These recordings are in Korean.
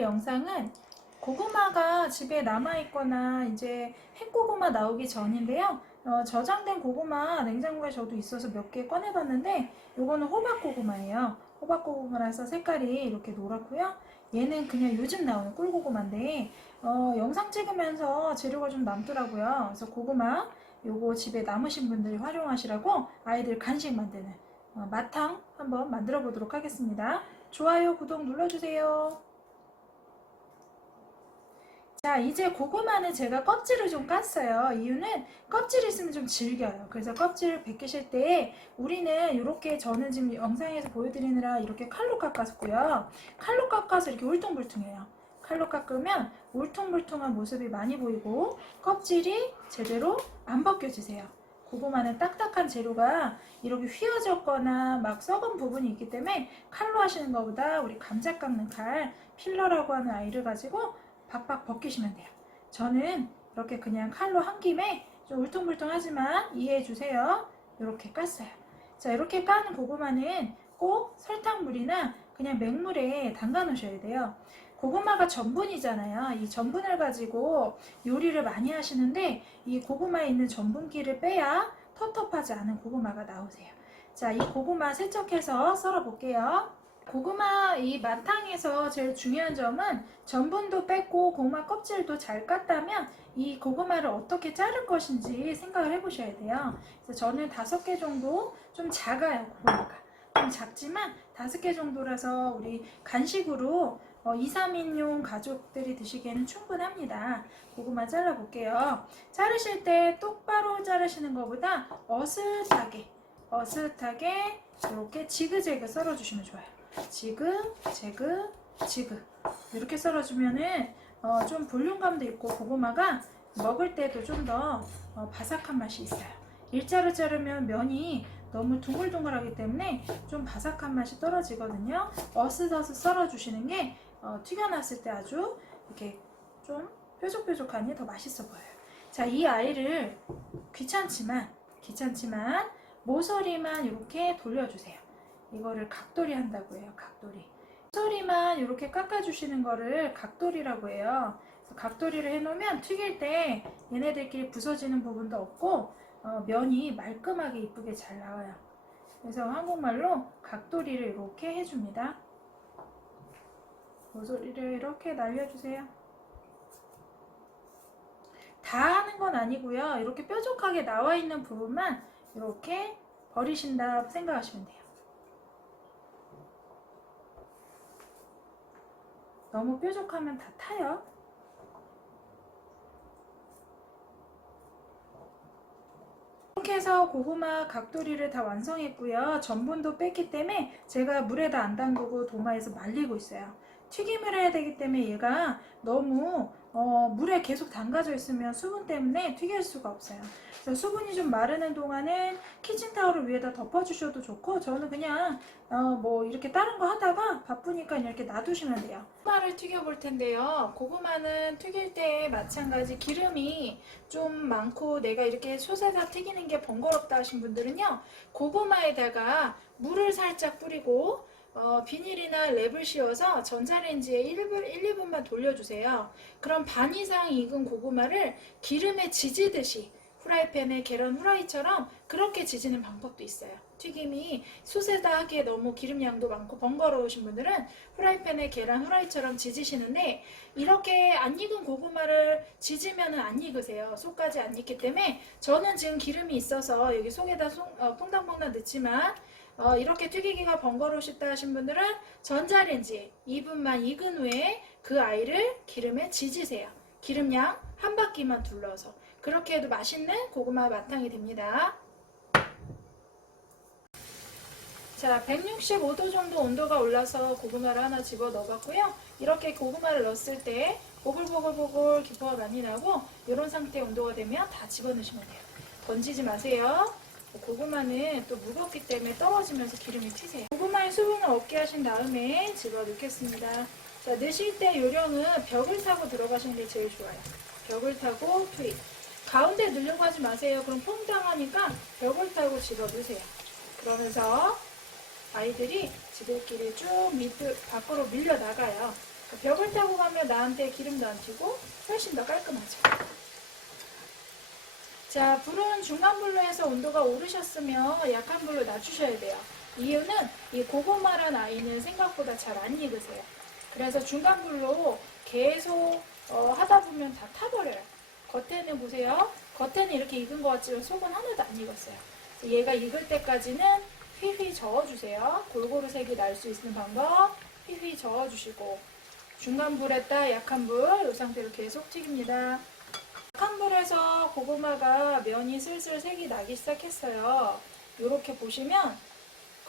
영상은 고구마가 집에 남아있거나 이제 핵고구마 나오기 전인데요. 어, 저장된 고구마 냉장고에 저도 있어서 몇 개 꺼내봤는데 요거는 호박고구마예요. 호박고구마라서 색깔이 이렇게 노랗고요. 얘는 그냥 요즘 나오는 꿀고구마인데 어, 영상 찍으면서 재료가 좀 남더라고요. 그래서 고구마 요거 집에 남으신 분들이 활용하시라고 아이들 간식 만드는 어, 마탕 한번 만들어 보도록 하겠습니다. 좋아요, 구독 눌러주세요. 자, 이제 고구마는 제가 껍질을 좀 깠어요. 이유는 껍질 있으면 좀 질겨요. 그래서 껍질을 벗기실 때 우리는 이렇게 저는 지금 영상에서 보여드리느라 이렇게 칼로 깎았고요. 칼로 깎아서 이렇게 울퉁불퉁해요. 칼로 깎으면 울퉁불퉁한 모습이 많이 보이고 껍질이 제대로 안 벗겨지세요. 고구마는 딱딱한 재료가 이렇게 휘어졌거나 막 썩은 부분이 있기 때문에 칼로 하시는 것보다 우리 감자 깎는 칼 필러라고 하는 아이를 가지고 박박 벗기시면 돼요. 저는 이렇게 그냥 칼로 한 김에 좀 울퉁불퉁하지만 이해해 주세요. 이렇게 깠어요. 자 이렇게 깐 고구마는 꼭 설탕물이나 그냥 맹물에 담가 놓으셔야 돼요. 고구마가 전분이잖아요. 이 전분을 가지고 요리를 많이 하시는데 이 고구마에 있는 전분기를 빼야 텁텁하지 않은 고구마가 나오세요. 자, 이 고구마 세척해서 썰어 볼게요. 고구마 이 마탕에서 제일 중요한 점은 전분도 뺐고 고구마 껍질도 잘 깠다면 이 고구마를 어떻게 자를 것인지 생각을 해보셔야 돼요. 그래서 저는 다섯 개 정도 좀 작아요, 고구마가. 좀 작지만 다섯 개 정도라서 우리 간식으로 어, 2, 3인용 가족들이 드시기에는 충분합니다. 고구마 잘라볼게요. 자르실 때 똑바로 자르시는 것보다 어슷하게, 어슷하게 이렇게 지그재그 썰어주시면 좋아요. 지그, 재그, 지그. 이렇게 썰어주면은 어, 좀 볼륨감도 있고 고구마가 먹을 때도 좀더 어, 바삭한 맛이 있어요. 일자로 자르면 면이 너무 둥글둥글하기 때문에 좀 바삭한 맛이 떨어지거든요. 어슷어슷 썰어주시는 게 어, 튀겨놨을 때 아주 이렇게 좀 뾰족뾰족하니 더 맛있어 보여요. 자, 이 아이를 귀찮지만, 귀찮지만 모서리만 이렇게 돌려주세요. 이거를 각돌이 한다고 해요, 각돌이. 모서리만 이렇게 깎아주시는 거를 각돌이라고 해요. 각돌이를 해놓으면 튀길 때 얘네들끼리 부서지는 부분도 없고 어, 면이 말끔하게 이쁘게 잘 나와요. 그래서 한국말로 각돌이를 이렇게 해줍니다. 모서리를 이렇게 날려주세요. 다 하는 건 아니고요. 이렇게 뾰족하게 나와 있는 부분만 이렇게 버리신다 생각하시면 돼요. 너무 뾰족하면 다 타요. 이렇게 해서 고구마 각도리를 다 완성했고요. 전분도 뺐기 때문에 제가 물에다 안 담그고 도마에서 말리고 있어요. 튀김을 해야 되기 때문에 얘가 너무 어, 계속 담가져 있으면 수분 때문에 튀길 수가 없어요. 그래서 수분이 좀 마르는 동안은 키친타올을 위에다 덮어주셔도 좋고 저는 그냥 어, 뭐 이렇게 다른 거 하다가 바쁘니까 이렇게 놔두시면 돼요. 고구마를 튀겨볼 텐데요. 고구마는 튀길 때 마찬가지 기름이 좀 많고 내가 이렇게 솥에다 튀기는 게 번거롭다 하신 분들은요. 고구마에다가 물을 살짝 뿌리고 어, 비닐이나 랩을 씌워서 전자레인지에 1분, 1, 2분만 돌려주세요. 그럼 반 이상 익은 고구마를 기름에 지지듯이 후라이팬에 계란 후라이처럼 그렇게 지지는 방법도 있어요. 튀김이 숯에다 하기에 너무 기름 양도 많고 번거로우신 분들은 후라이팬에 계란 후라이처럼 지지시는데 이렇게 안 익은 고구마를 지지면은 안 익으세요. 속까지 안 익기 때문에 저는 지금 기름이 있어서 여기 속에다 송- 어, 퐁당퐁당 넣지만 어, 이렇게 튀기기가 번거로우시다 하신 분들은 전자레인지 2분만 익은 후에 그 아이를 기름에 지지세요. 기름양 한 바퀴만 둘러서 그렇게 해도 맛있는 고구마 마탕이 됩니다. 자, 165도 정도 온도가 올라서 고구마를 하나 집어 넣어봤고요. 이렇게 고구마를 넣었을 때 보글보글보글 기포가 많이 나고 이런 상태의 온도가 되면 다 집어넣으시면 돼요. 던지지 마세요. 고구마는 또 무겁기 때문에 떨어지면서 기름이 튀세요. 고구마의 수분을 없게 하신 다음에 집어 넣겠습니다. 자, 넣으실 때 요령은 벽을 타고 들어가시는 게 제일 좋아요. 벽을 타고 투입. 가운데 넣으려고 하지 마세요. 그럼 퐁당하니까 벽을 타고 집어 넣으세요. 그러면서 아이들이 지들끼리 쭉 밑, 밖으로 밀려 나가요. 벽을 타고 가면 나한테 기름도 안 튀고 훨씬 더 깔끔하죠. 자, 불은 중간 불로 해서 온도가 오르셨으면 약한 불로 낮추셔야 돼요. 이유는 이 고구마란 아이는 생각보다 잘 안 익으세요. 그래서 중간 불로 계속 어, 하다 보면 다 타버려요. 겉에는 보세요. 겉에는 이렇게 익은 것 같지만 속은 하나도 안 익었어요. 얘가 익을 때까지는 휘휘 저어주세요. 골고루 색이 날 수 있는 방법 휘휘 저어주시고 중간 불에다 약한 불 이 상태로 계속 튀깁니다. 불에서 고구마가 면이 슬슬 색이 나기 시작했어요. 이렇게 보시면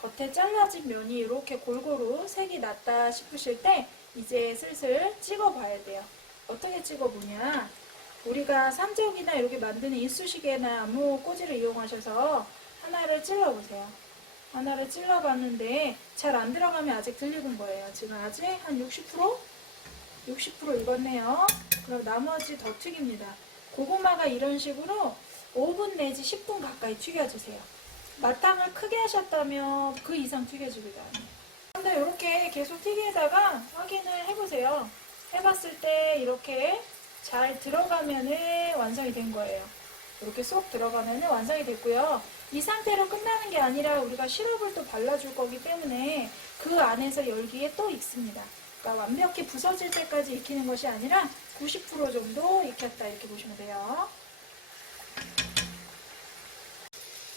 겉에 잘라진 면이 이렇게 골고루 색이 났다 싶으실 때 이제 슬슬 찍어 봐야 돼요. 어떻게 찍어 보냐? 우리가 삼적이나 이렇게 만드는 이쑤시개나 나무 꼬지를 이용하셔서 하나를 찔러 보세요. 하나를 찔러 봤는데 잘 안 들어가면 아직 덜 익은 거예요. 지금 아직 한 60%? 60% 익었네요. 그럼 나머지 더 튀깁니다. 고구마가 이런 식으로 5분 내지 10분 가까이 튀겨주세요. 마탕을 크게 하셨다면 그 이상 튀겨주기가 아니에요. 근데 이렇게 계속 튀기다가 확인을 해보세요. 해봤을 때 이렇게 잘 들어가면은 완성이 된 거예요. 이렇게 쏙 들어가면은 완성이 됐고요. 이 상태로 끝나는 게 아니라 우리가 시럽을 또 발라줄 거기 때문에 그 안에서 열기에 또 익습니다. 그러니까 완벽히 부서질 때까지 익히는 것이 아니라 90% 정도 익혔다 이렇게 보시면 돼요.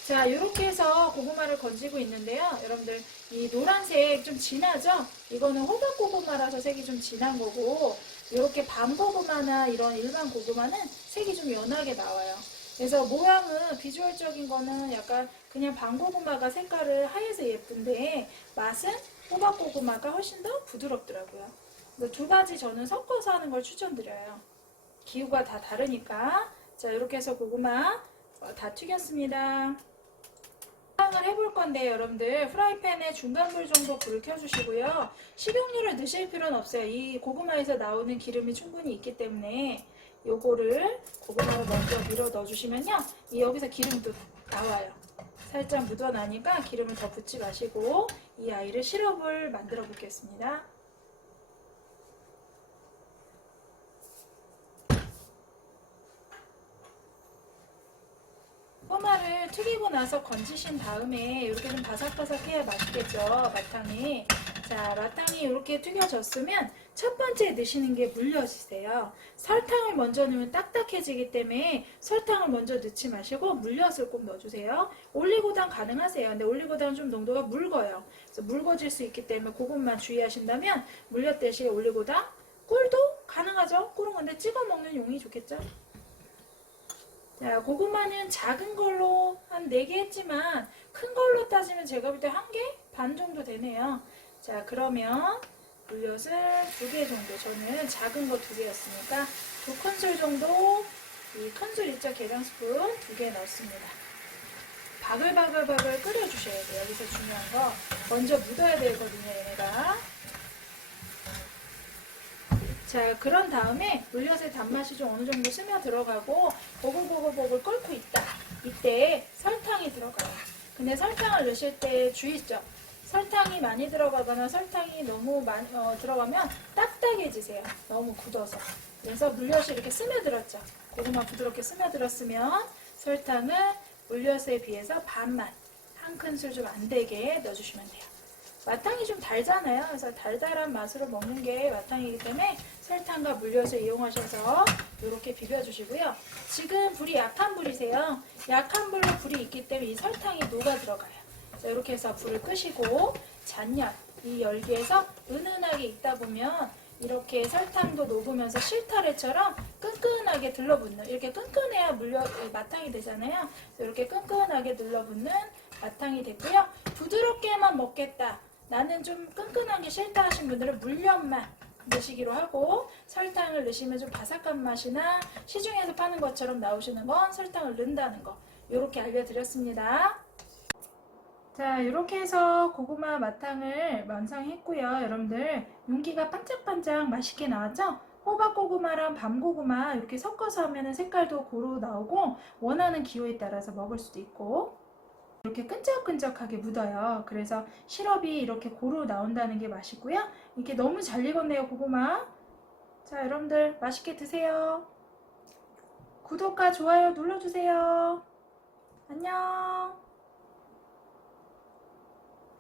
자, 이렇게 해서 고구마를 건지고 있는데요. 여러분들, 이 노란색 좀 진하죠? 이거는 호박 고구마라서 색이 좀 진한 거고, 이렇게 밤 고구마나 이런 일반 고구마는 색이 좀 연하게 나와요. 그래서 모양은 비주얼적인 거는 약간 그냥 밤 고구마가 색깔을 하얘서 예쁜데, 맛은 호박 고구마가 훨씬 더 부드럽더라고요. 그두 가지 저는 섞어서 하는 걸 추천드려요. 기후가 다 다르니까. 자, 이렇게 해서 고구마 어, 다 튀겼습니다. 사용을 해볼 건데 여러분들 프라이팬에 중간불 정도 불을 켜주시고요. 식용유를 넣으실 필요는 없어요. 이 고구마에서 나오는 기름이 충분히 있기 때문에 요거를 고구마를 먼저 밀어 넣어주시면요. 이 여기서 기름도 나와요. 살짝 묻어나니까 기름을 더 붓지 마시고 이 아이를 시럽을 만들어 보겠습니다. 꼬마를 튀기고 나서 건지신 다음에 이렇게 좀 바삭바삭해야 맛있겠죠 마탕이? 자 마탕이 이렇게 튀겨졌으면 첫 번째 넣으시는 게 물엿이세요. 설탕을 먼저 넣으면 딱딱해지기 때문에 설탕을 먼저 넣지 마시고 물엿을 꼭 넣어주세요. 올리고당 가능하세요. 근데 올리고당은 좀 농도가 묽어요. 그래서 묽어질 수 있기 때문에 그것만 주의하신다면 물엿 대신에 올리고당 꿀도 가능하죠? 꿀은 근데 찍어 먹는 용이 좋겠죠 자, 고구마는 작은 걸로 한 4개 했지만 큰 걸로 따지면 제가 볼 때 한 개 반 정도 되네요. 자, 그러면 물엿을 두 개 정도. 저는 작은 거 두 개였으니까 두 큰술 정도 이 큰술 있죠? 계량 스푼 두 개 넣습니다. 바글바글바글 끓여주셔야 돼요. 여기서 중요한 거. 먼저 묻어야 되거든요, 얘네가. 자, 그런 다음에 물엿의 단맛이 좀 어느 정도 스며 들어가고 보글보글보글 끓고 있다. 이때 설탕이 들어가요. 근데 설탕을 넣으실 때 주의죠. 설탕이 많이 들어가거나 설탕이 너무 많이 어, 들어가면 딱딱해지세요. 너무 굳어서. 그래서 물엿이 이렇게 스며들었죠. 고구마 부드럽게 스며들었으면 설탕을 물엿에 비해서 반만 한 큰술 좀 안 되게 넣어주시면 돼요. 마탕이 좀 달잖아요. 그래서 달달한 맛으로 먹는 게 마탕이기 때문에 설탕과 물엿을 이용하셔서 이렇게 비벼주시고요. 지금 불이 약한 불이세요. 약한 불로 불이 있기 때문에 이 설탕이 녹아 들어가요. 자, 이렇게 해서 불을 끄시고 잔열 이 열기에서 은은하게 익다 보면 이렇게 설탕도 녹으면서 실타래처럼 끈끈하게 들러붙는 이렇게 끈끈해야 물엿 마탕이 되잖아요. 이렇게 끈끈하게 들러붙는 마탕이 됐고요. 부드럽게만 먹겠다. 나는 좀 끈끈한 게 싫다 하신 분들은 물엿만 넣으시기로 하고 설탕을 넣으시면 좀 바삭한 맛이나 시중에서 파는 것처럼 나오시는 건 설탕을 넣는다는 거 이렇게 알려드렸습니다. 자 이렇게 해서 고구마 마탕을 완성했고요. 여러분들 윤기가 반짝반짝 맛있게 나왔죠? 호박고구마랑 밤고구마 이렇게 섞어서 하면 색깔도 고루 나오고 원하는 기호에 따라서 먹을 수도 있고 이렇게 끈적끈적하게 묻어요. 그래서 시럽이 이렇게 고루 나온다는 게 맛있고요. 이게 너무 잘 익었네요, 고구마. 자, 여러분들 맛있게 드세요. 구독과 좋아요 눌러주세요. 안녕.